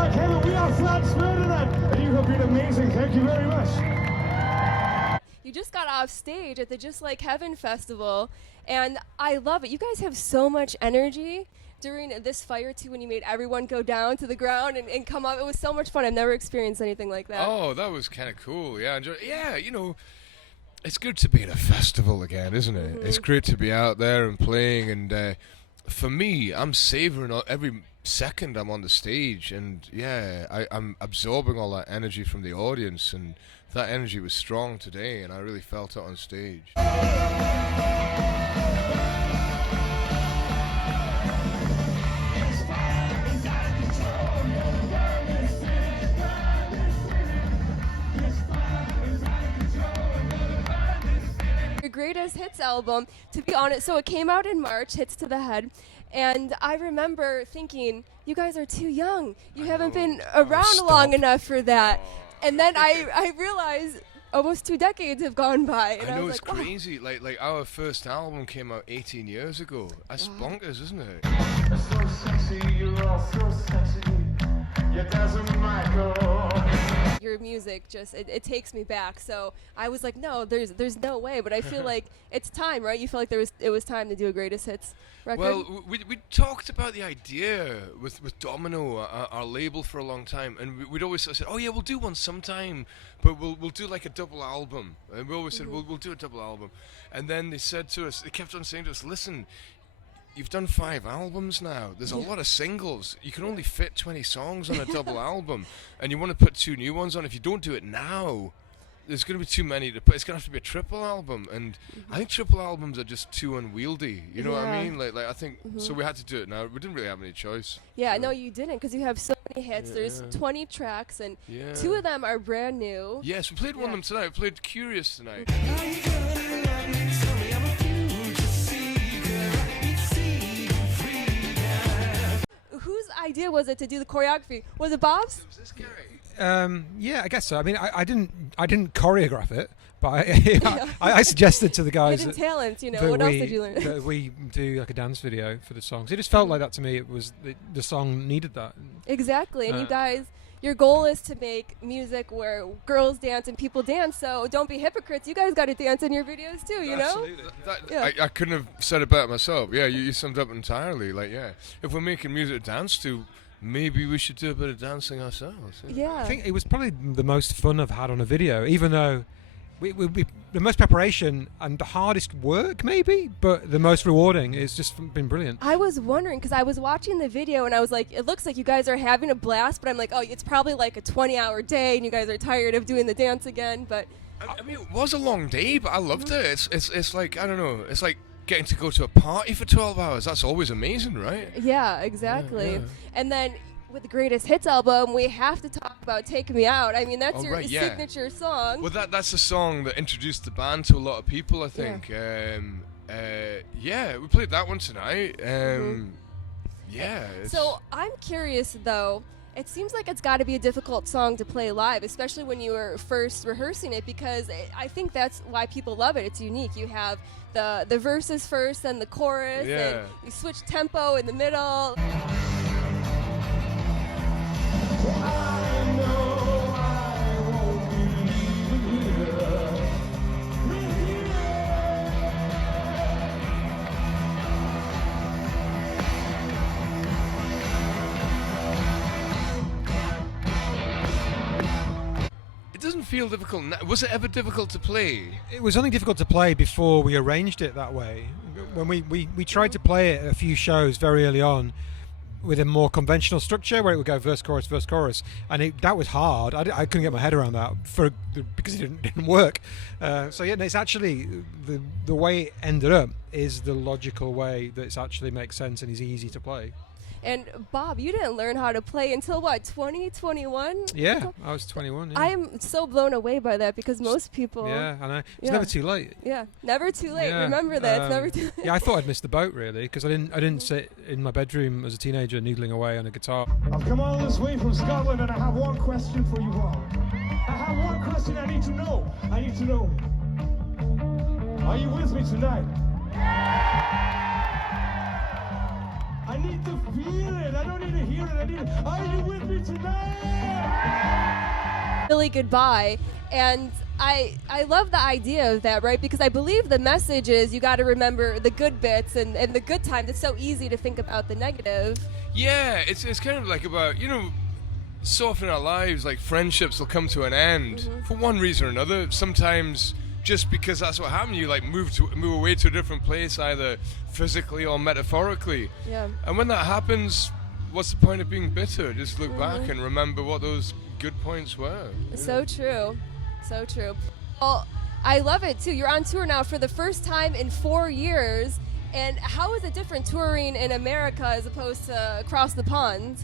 like heaven. We are Franz, Ferdinand, and you have been amazing. Thank you very much. You just got off stage at the Just Like Heaven festival, and I love it. You guys have so much energy during this fire too, when you made everyone go down to the ground and come up. It was so much fun. I've never experienced anything like that. Oh, that was kind of cool. Yeah, yeah, you know, it's good to be at a festival again, isn't it? Mm-hmm. It's great to be out there and playing, and for me, I'm savoring every second I'm on the stage, and yeah, I'm absorbing all that energy from the audience, and that energy was strong today, and I really felt it on stage. Your greatest hits album, to be honest, so it came out in March, Hits to the Head, and I remember thinking, you guys are too young. You haven't been around long enough for that. And then I realized almost 2 decades have gone by. And I know, was it's like, crazy. Oh. Like our first album came out 18 years ago. That's bonkers, isn't it? You're so sexy, you're all so sexy. You're Desmond Michael. Your music just it takes me back. So I was like, no, there's no way. But I feel like it's time, right? You feel like it was time to do a greatest hits record. Well, we talked about the idea with Domino, our label, for a long time, and we'd always sort of said, oh yeah, we'll do one sometime, but we'll do like a double album. And we always said we'll do a double album. And then they said to us, they kept on saying to us, listen, you've done 5 albums now. There's a lot of singles. You can only fit 20 songs on a double album, and you want to put 2 new ones on. If you don't do it now, there's going to be too many to put. It's going to have to be a triple album, and I think triple albums are just too unwieldy. You know what I mean? Like I think so. We had to do it now. We didn't really have any choice. Yeah, so. no, you didn't, because you have so many hits. There's 20 tracks, and 2 of them are brand new. Yes, we played one of them tonight. We played Curious tonight. Whose idea was it to do the choreography? Was it Bob's? It was this guy. Yeah, I guess so. I mean, I didn't choreograph it, but I suggested to the guys Hidden talents, you know. that What else did you learn? that we do like a dance video for the songs. It just felt like that to me. It was the song needed that. Exactly, and you guys, your goal is to make music where girls dance and people dance. So don't be hypocrites. You guys got to dance in your videos too, you know. I couldn't have said it better myself. Yeah, you summed up entirely. Like, yeah, if we're making music to dance to, maybe we should do a bit of dancing ourselves. Yeah. I think it was probably the most fun I've had on a video, even though we the most preparation and the hardest work maybe, but the most rewarding. It's just been brilliant. I was wondering, because I was watching the video and I was like, it looks like you guys are having a blast, but I'm like, oh, it's probably like a 20-hour day and you guys are tired of doing the dance again. But I mean, it was a long day, but I loved it. It's like, I don't know, it's like getting to go to a party for 12 hours. That's always amazing, right? yeah, exactly. Yeah. And then with the Greatest Hits album, we have to talk about Take Me Out. I mean, that's your signature song. Well, that's the song that introduced the band to a lot of people, I think. Yeah, we played that one tonight. Yeah. So I'm curious, though. It seems like it's got to be a difficult song to play live, especially when you were first rehearsing it, because I think that's why people love it. It's unique. You have the verses first and the chorus, and you switch tempo in the middle. It doesn't feel difficult now. Was it ever difficult to play? It was only difficult to play before we arranged it that way. When we tried to play it at a few shows very early on with a more conventional structure where it would go verse, chorus, and that was hard. I couldn't get my head around that because it didn't work. So yeah, it's actually the way it ended up is the logical way that it actually makes sense and is easy to play. And Bob, you didn't learn how to play until what, 2021? Yeah, I was 21. Yeah. I am so blown away by that, because most people. Yeah, I know. It's never too late. Yeah, never too late. Yeah, Remember that. It's never too late. Yeah, I thought I'd missed the boat really, because I didn't sit in my bedroom as a teenager noodling away on a guitar. I've come all this way from Scotland and I have one question for you all. I have one question I need to know. I need to know. Are you with me tonight? I need to feel it. I don't need to hear it. I need it. Are you with me tonight? Really goodbye. And I love the idea of that, right? Because I believe the message is you got to remember the good bits and the good times. It's so easy to think about the negative. Yeah, it's kind of like about, so often in our lives, like friendships will come to an end for one reason or another. Sometimes just because that's what happened, you like move away to a different place, either physically or metaphorically. Yeah. And when that happens, what's the point of being bitter? Just look back and remember what those good points were. So true. So true. Well, I love it too. You're on tour now for the first time in 4 years. And how is it different touring in America as opposed to across the pond?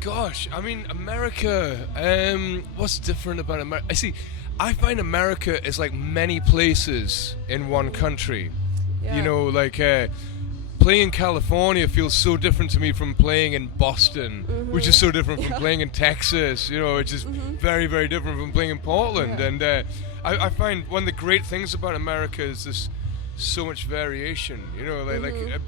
Gosh, I mean, America, what's different about America? I find America is like many places in one country. Yeah. Playing in California feels so different to me from playing in Boston, which is so different from playing in Texas, which is very, very different from playing in Portland. Yeah. And I find one of the great things about America is this so much variation,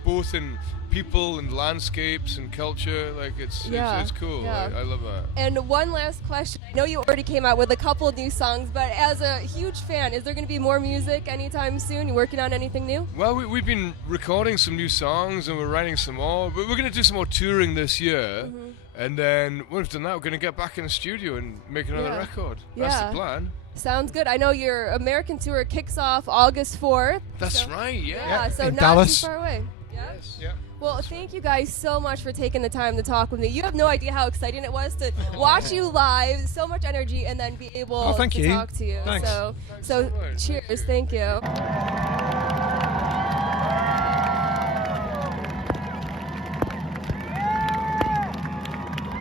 both in people and landscapes and culture. Like it's cool. Yeah. I love that. And one last question. I know you already came out with a couple of new songs, but as a huge fan, is there going to be more music anytime soon? You working on anything new? Well, we've been recording some new songs and we're writing some more. But we're going to do some more touring this year. And then when we've done that, we're going to get back in the studio and make another record. That's the plan. Sounds good. I know your American tour kicks off August 4th. That's right, yeah. Yeah, so in not Dallas. too far away. Yes. Yeah. Well, thank you guys so much for taking the time to talk with me. You have no idea how exciting it was to watch you live, so much energy, and then be able thank to you. talk to you. Thanks. So cheers. Thank you.